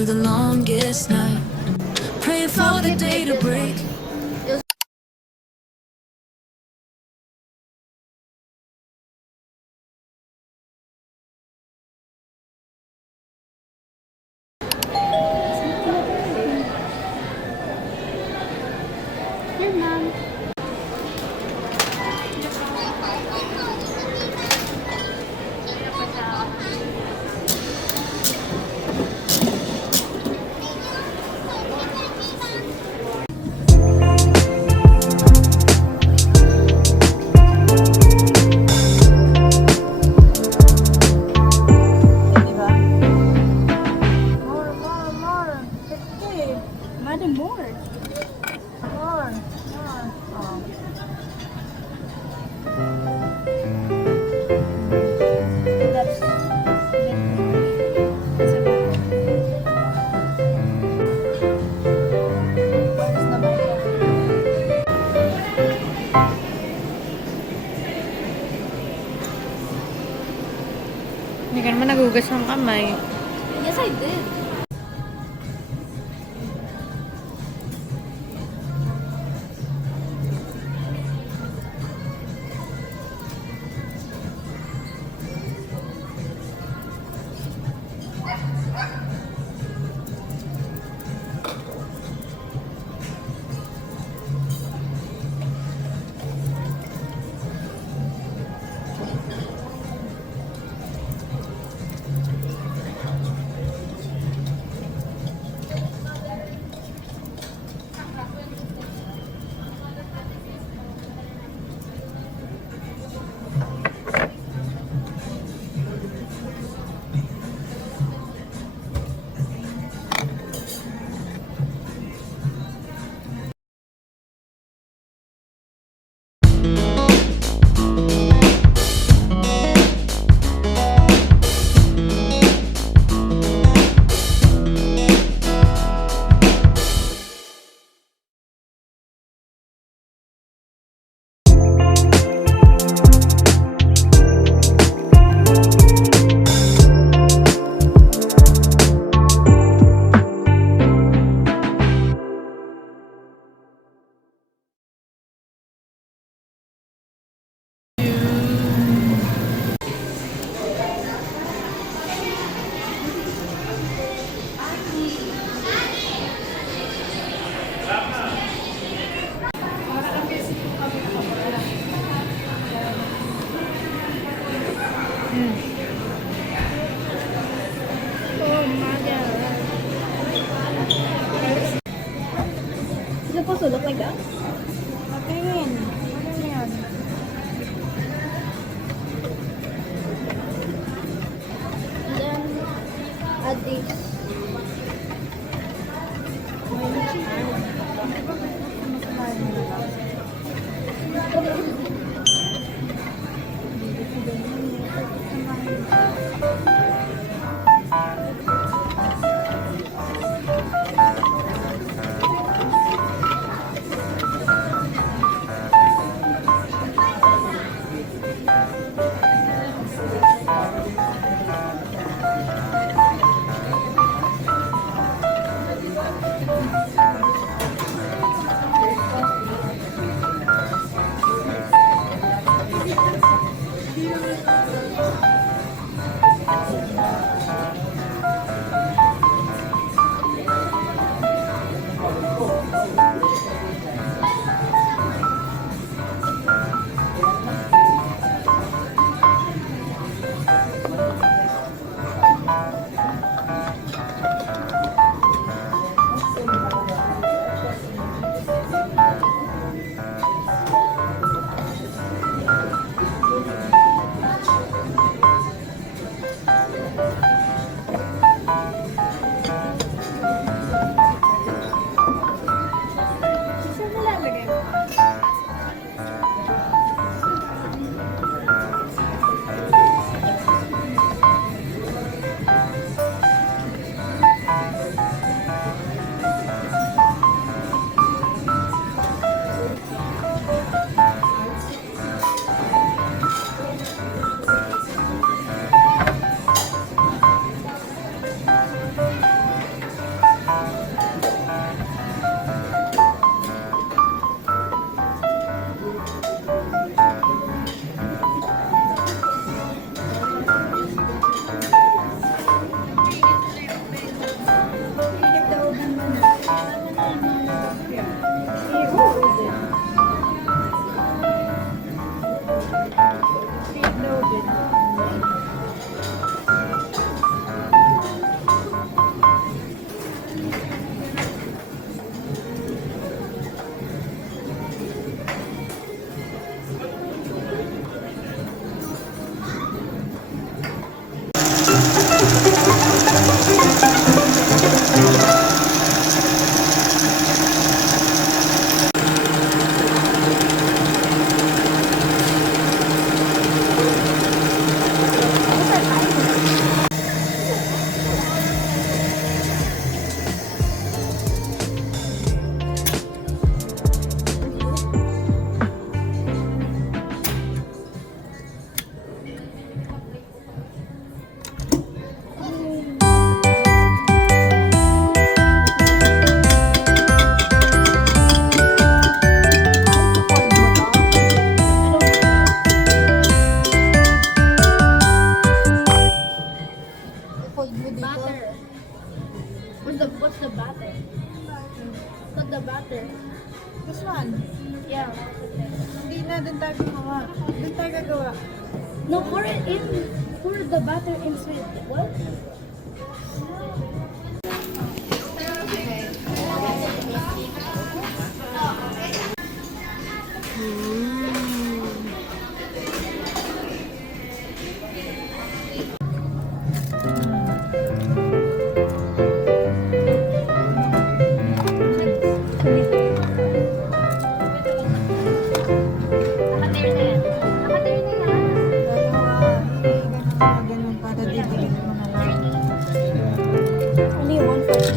through the longest night, praying for the day to break. Here, Mom. Madam, more. More. Oh. That's Hindi ka naman nagugas ng kamay. Yes, I did. Is it supposed to look like that? Patingin. Ano yan? And then add this. This one. Yeah. Hindi na, dun tayo gumawa. Dun tayo gagawa. No, pour the butter inside. What? Ganun para didikit mo na lang. Only one person.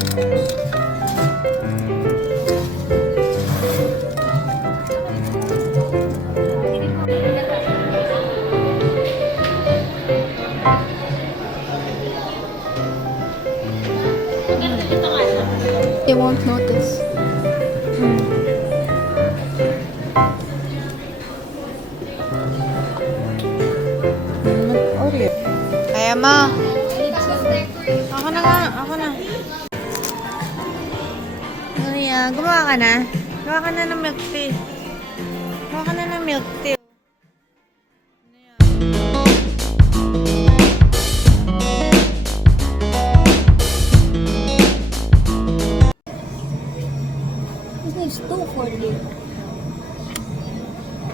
They won't notice. Oreo. Kaya mo. Ako na nga. Ako na. Maria, gumawa ka na? Gawa ka na ng milk tea. Gawa ka na ng milk tea. This needs 240.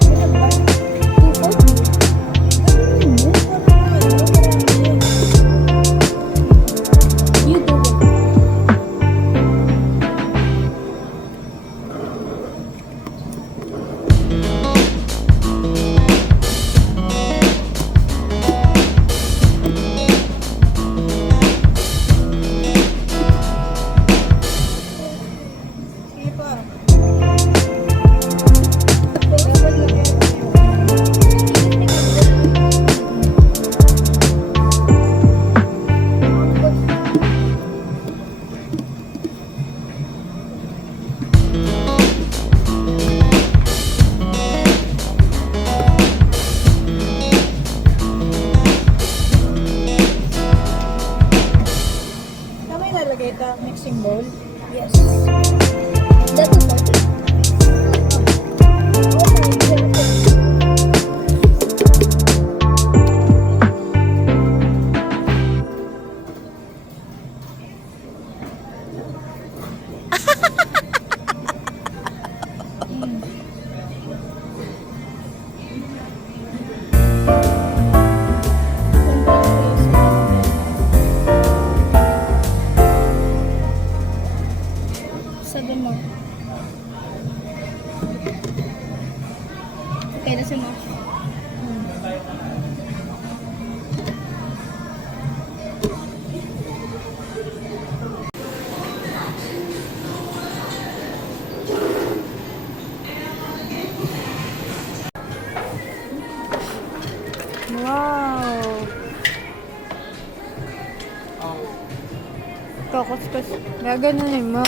240? You do it. Sige po. Tama yung lalagay ito, mixing bowl. Yes. That's 240. Seven more. Okay, that's enough. Wow! Kakuskus. Gaganunin mo.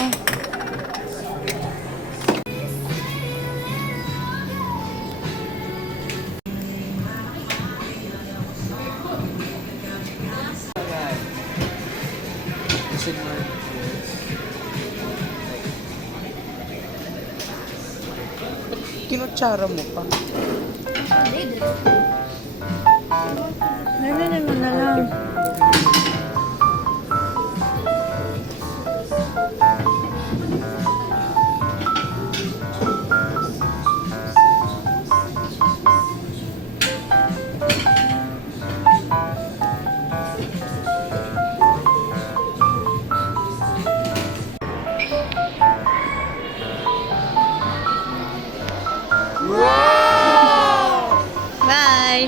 Kinutsara mo pa. Gaganunin mo na lang. Bye!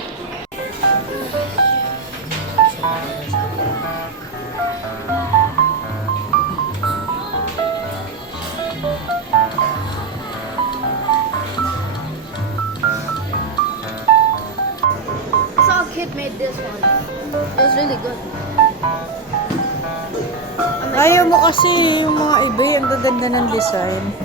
Saw a kid made this one. It was really good. Ayaw mo kasi yung mga iba, ang gaganda ng design.